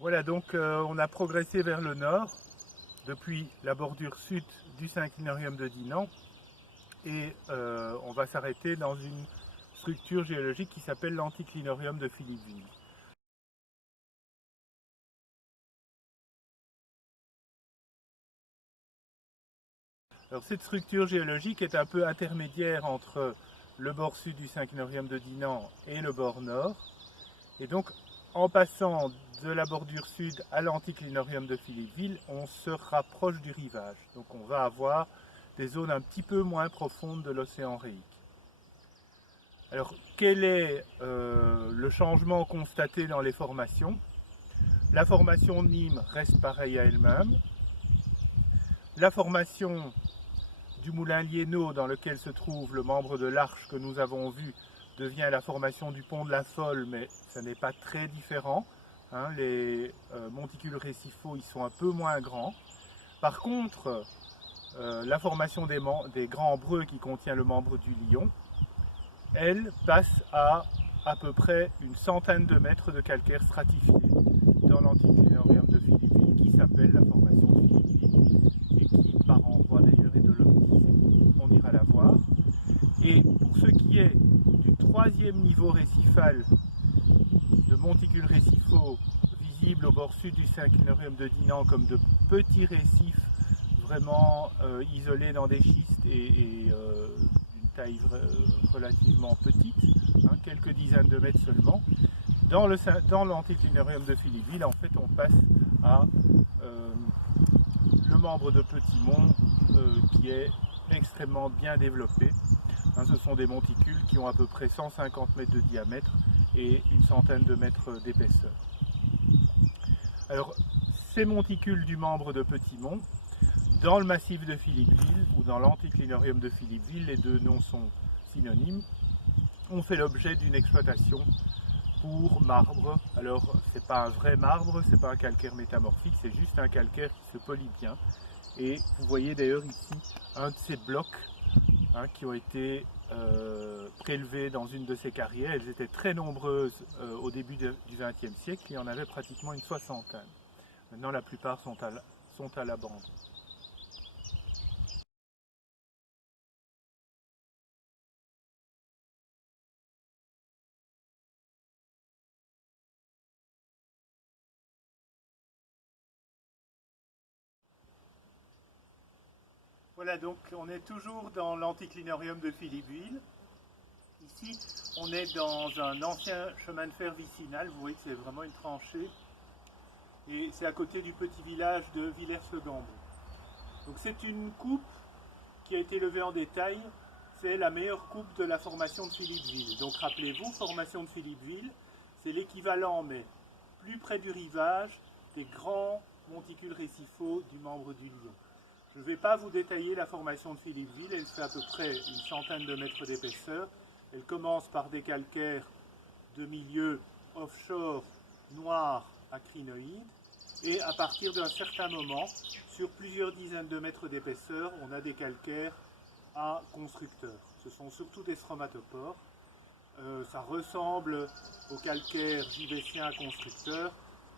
Voilà, donc on a progressé vers le nord, depuis la bordure sud du synclinorium de Dinan, et on va s'arrêter dans une structure géologique qui s'appelle l'anticlinorium de Philippeville. Alors cette structure géologique est un peu intermédiaire entre le bord sud du synclinorium de Dinan et le bord nord, et donc en passant de la bordure sud à l'anticlinorium de Philippeville, on se rapproche du rivage. Donc on va avoir des zones un petit peu moins profondes de l'océan Réique. Alors quel est le changement constaté dans les formations? La formation de Nîmes reste pareille à elle-même. La formation du moulin Liénot, dans lequel se trouve le membre de l'Arche que nous avons vu, devient la formation du pont de la Folle, mais ce n'est pas très différent. Hein, les monticules récifaux ils sont un peu moins grands. Par contre, la formation des grands breux qui contient le membre du Lion, elle passe à peu près une centaine de mètres de calcaire stratifié dans l'anticlinorium de Philippeville, qui s'appelle la formation de Philippeville et qui par endroits d'ailleurs est dolomitisée. On ira la voir. Et pour ce qui est du troisième niveau récifal de monticules récifaux visibles au bord sud du synclinorium de Dinan comme de petits récifs vraiment isolés dans des schistes et d'une taille relativement petite, hein, quelques dizaines de mètres seulement. Dans l'anticlinorium de Philippeville, en fait, on passe à le membre de Petit Mont qui est extrêmement bien développé. Hein, ce sont des monticules qui ont à peu près 150 mètres de diamètre et une centaine de mètres d'épaisseur. Alors, ces monticules du membre de Petit Mont, dans le massif de Philippeville ou dans l'anticlinorium de Philippeville, les deux noms sont synonymes, ont fait l'objet d'une exploitation pour marbre. Alors, c'est pas un vrai marbre, c'est pas un calcaire métamorphique, c'est juste un calcaire qui se polit bien. Et vous voyez d'ailleurs ici un de ces blocs qui ont été prélevés dans une de ces carrières. Elles étaient très nombreuses au début du XXe siècle, il y en avait pratiquement une soixantaine. Maintenant, la plupart sont à l'abandon. Voilà, donc on est toujours dans l'anticlinorium de Philippeville. Ici, on est dans un ancien chemin de fer vicinal. Vous voyez que c'est vraiment une tranchée. Et c'est à côté du petit village de Villers-le-Gambon. Donc c'est une coupe qui a été levée en détail. C'est la meilleure coupe de la formation de Philippeville. Donc rappelez-vous, formation de Philippeville, c'est l'équivalent, mais plus près du rivage, des grands monticules récifaux du membre du Lion. Je ne vais pas vous détailler la formation de Philippeville, elle fait à peu près une centaine de mètres d'épaisseur. Elle commence par des calcaires de milieu offshore noirs à crinoïdes. Et à partir d'un certain moment, sur plusieurs dizaines de mètres d'épaisseur, on a des calcaires à constructeurs. Ce sont surtout des stromatopores. Ça ressemble aux calcaires givessiens constructeurs.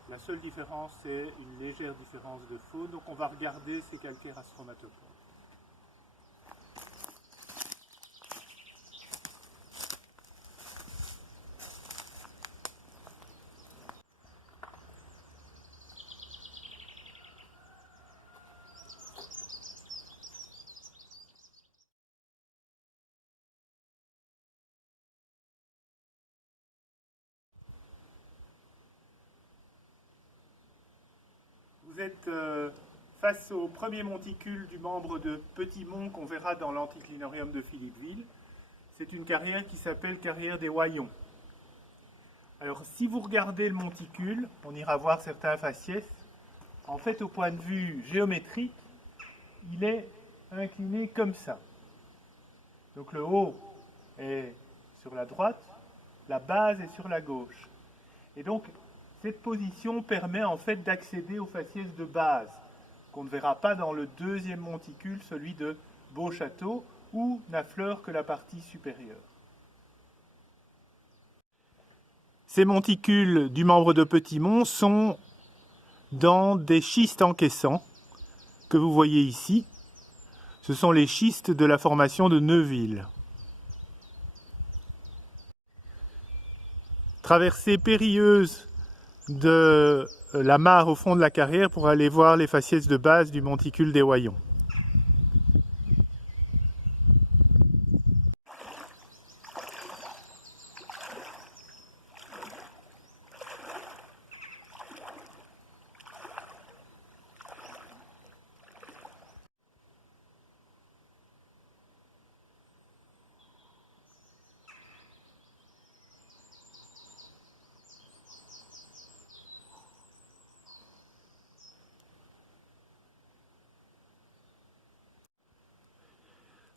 La seule différence, c'est une légère différence de faune. Donc on va regarder ces calcaires à stromatopores. Vous êtes face au premier monticule du membre de Petit Mont qu'on verra dans l'anticlinorium de Philippeville. C'est une carrière qui s'appelle carrière des Wayons. Alors si vous regardez le monticule, on ira voir certains faciès. En fait, au point de vue géométrique, il est incliné comme ça. Donc le haut est sur la droite, la base est sur la gauche. Et donc cette position permet en fait d'accéder au faciès de base, qu'on ne verra pas dans le deuxième monticule, celui de Beauchâteau, où n'affleure que la partie supérieure. Ces monticules du membre de Petit Mont sont dans des schistes encaissants que vous voyez ici. Ce sont les schistes de la formation de Neuville. Traversée périlleuse de la mare au fond de la carrière pour aller voir les faciès de base du monticule des Hoyons.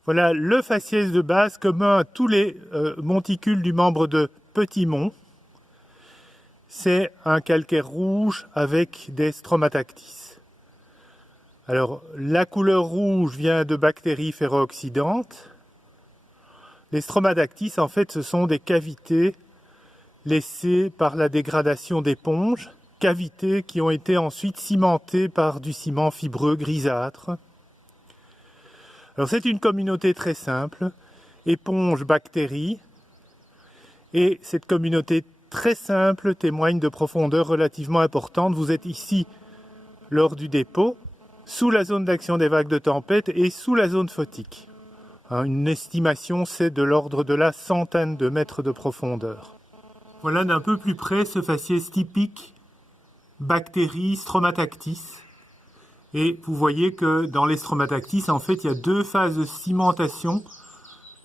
Voilà le faciès de base commun à tous les monticules du membre de Petit Mont. C'est un calcaire rouge avec des stromatactis. Alors, la couleur rouge vient de bactéries ferro-oxydantes. Les stromatactis, en fait, ce sont des cavités laissées par la dégradation d'éponges, cavités qui ont été ensuite cimentées par du ciment fibreux grisâtre. Alors c'est une communauté très simple, éponge-bactéries, et cette communauté très simple témoigne de profondeur relativement importante. Vous êtes ici lors du dépôt, sous la zone d'action des vagues de tempête et sous la zone photique. Une estimation, c'est de l'ordre de la centaine de mètres de profondeur. Voilà d'un peu plus près ce faciès typique bactéries stromatactis. Et vous voyez que dans les stromatactis, en fait, il y a deux phases de cimentation.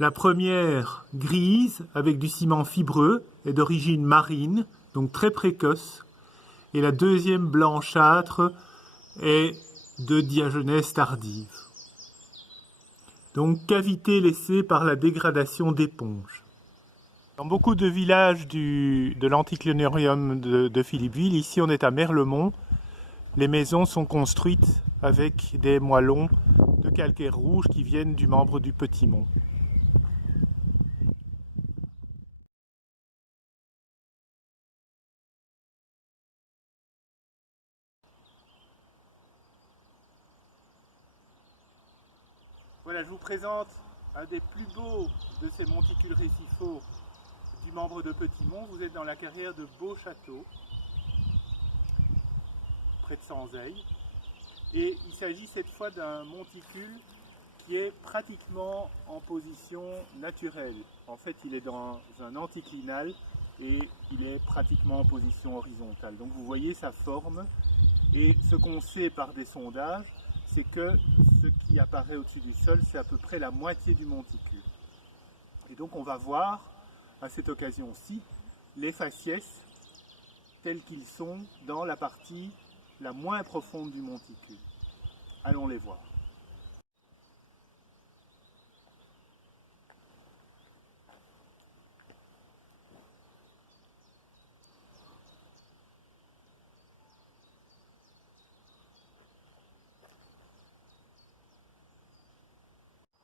La première grise, avec du ciment fibreux et d'origine marine, donc très précoce. Et la deuxième blanchâtre est de diagenèse tardive. Donc cavité laissée par la dégradation d'éponges. Dans beaucoup de villages de l'anticlinorium de Philippeville, ici on est à Merlemont, les maisons sont construites avec des moellons de calcaire rouge qui viennent du membre du Petit Mont. Voilà, je vous présente un des plus beaux de ces monticules récifaux du membre de Petit Mont. Vous êtes dans la carrière de Beauchâteau, près de Sanzeille. Et il s'agit cette fois d'un monticule qui est pratiquement en position naturelle. En fait, il est dans un anticlinal et il est pratiquement en position horizontale. Donc vous voyez sa forme, et ce qu'on sait par des sondages, c'est que ce qui apparaît au-dessus du sol, c'est à peu près la moitié du monticule. Et donc on va voir à cette occasion-ci les faciès tels qu'ils sont dans la partie la moins profonde du monticule. Allons les voir.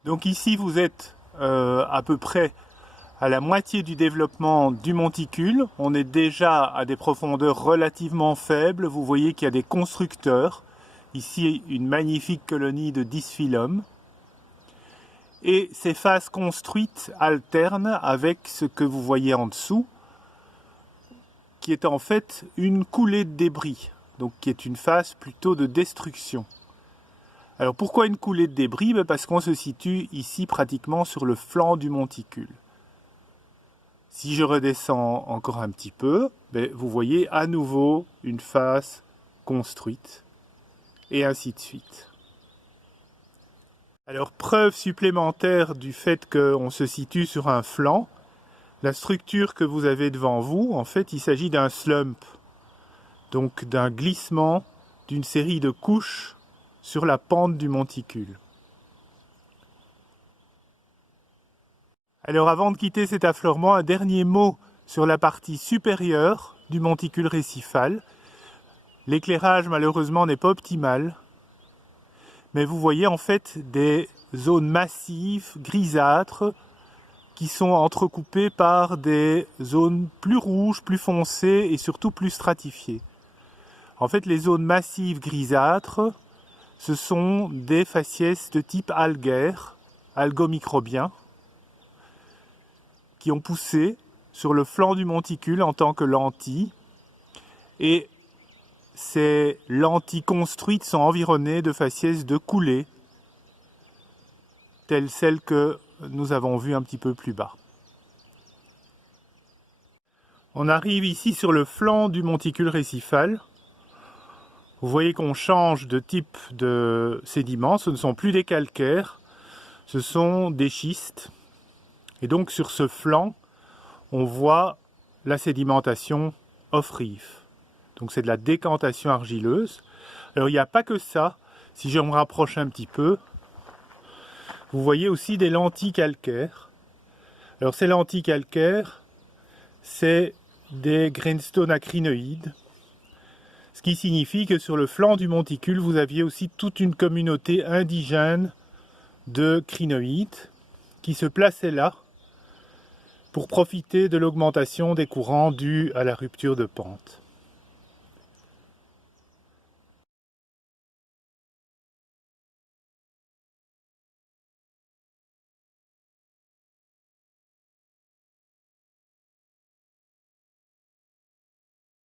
Donc ici vous êtes à peu près à la moitié du développement du monticule. On est déjà à des profondeurs relativement faibles. Vous voyez qu'il y a des constructeurs. Ici, une magnifique colonie de Dysphyllum. Et ces phases construites alternent avec ce que vous voyez en dessous, qui est en fait une coulée de débris, donc qui est une phase plutôt de destruction. Alors pourquoi une coulée de débris? Parce qu'on se situe ici pratiquement sur le flanc du monticule. Si je redescends encore un petit peu, vous voyez à nouveau une phase construite, et ainsi de suite. Alors, preuve supplémentaire du fait qu'on se situe sur un flanc, la structure que vous avez devant vous, en fait, il s'agit d'un slump, donc d'un glissement d'une série de couches sur la pente du monticule. Alors avant de quitter cet affleurement, un dernier mot sur la partie supérieure du monticule récifal. L'éclairage malheureusement n'est pas optimal, mais vous voyez en fait des zones massives, grisâtres, qui sont entrecoupées par des zones plus rouges, plus foncées et surtout plus stratifiées. En fait, les zones massives grisâtres, ce sont des faciès de type algaire, algomicrobien, qui ont poussé sur le flanc du monticule en tant que lentilles. Et ces lentilles construites sont environnées de faciès de coulées, telles celles que nous avons vues un petit peu plus bas. On arrive ici sur le flanc du monticule récifal. Vous voyez qu'on change de type de sédiments, ce ne sont plus des calcaires, ce sont des schistes. Et donc sur ce flanc, on voit la sédimentation off-reef. Donc c'est de la décantation argileuse. Alors il n'y a pas que ça, si je me rapproche un petit peu, vous voyez aussi des lentilles calcaires. Alors ces lentilles calcaires, c'est des greenstone acrinoïdes, ce qui signifie que sur le flanc du monticule, vous aviez aussi toute une communauté indigène de crinoïdes qui se plaçaient là pour profiter de l'augmentation des courants dus à la rupture de pente.